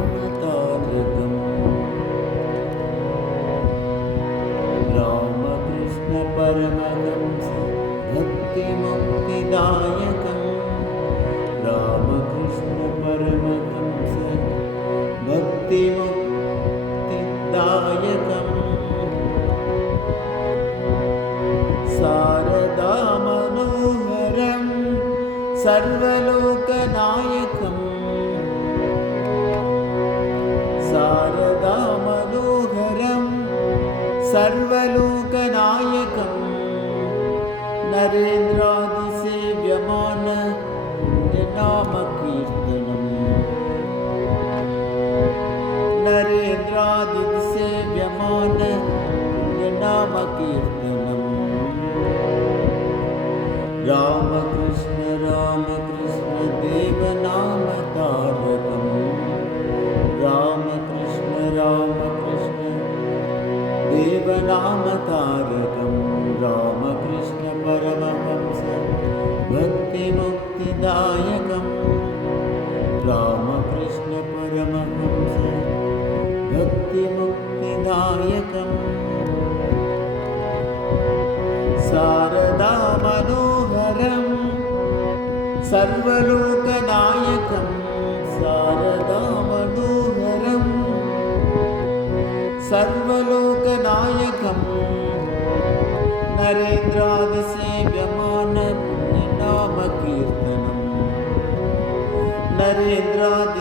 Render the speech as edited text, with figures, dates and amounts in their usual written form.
देवनामतारकम् रामकृष्ण परमहंस भक्तिमुक्तिदायकम् रामकृष्ण परमहंस भक्तिमुक्तिदायकम् शारदा मनोहरं सर्वलोकनायकम् शारदा मनोहरं सर्वलोकनायकम् नरेन्द्रादिसेव्यमान पुण्यनामकीर्तनम् नरेन्द्रादिसेव्यमान पुण्यनामकीर्तनम् रामकृष्ण रामकृष्ण देवनामतारकम् रामकृष्ण रामकृष्ण देवनामतारकम् रामकृष्ण परमहंस भक्तिमुक्तिदायकम् रामकृष्ण परमहंस भक्तिमुक्तिदायकम् शारदा मनोहरं सर्वलोकनायकम् शारदा मनोहरं सर्वलोकनायकम् नरेन्द्रादिसेव्यमान पुण्यनामकीर्तनम् नरेन्द्रादि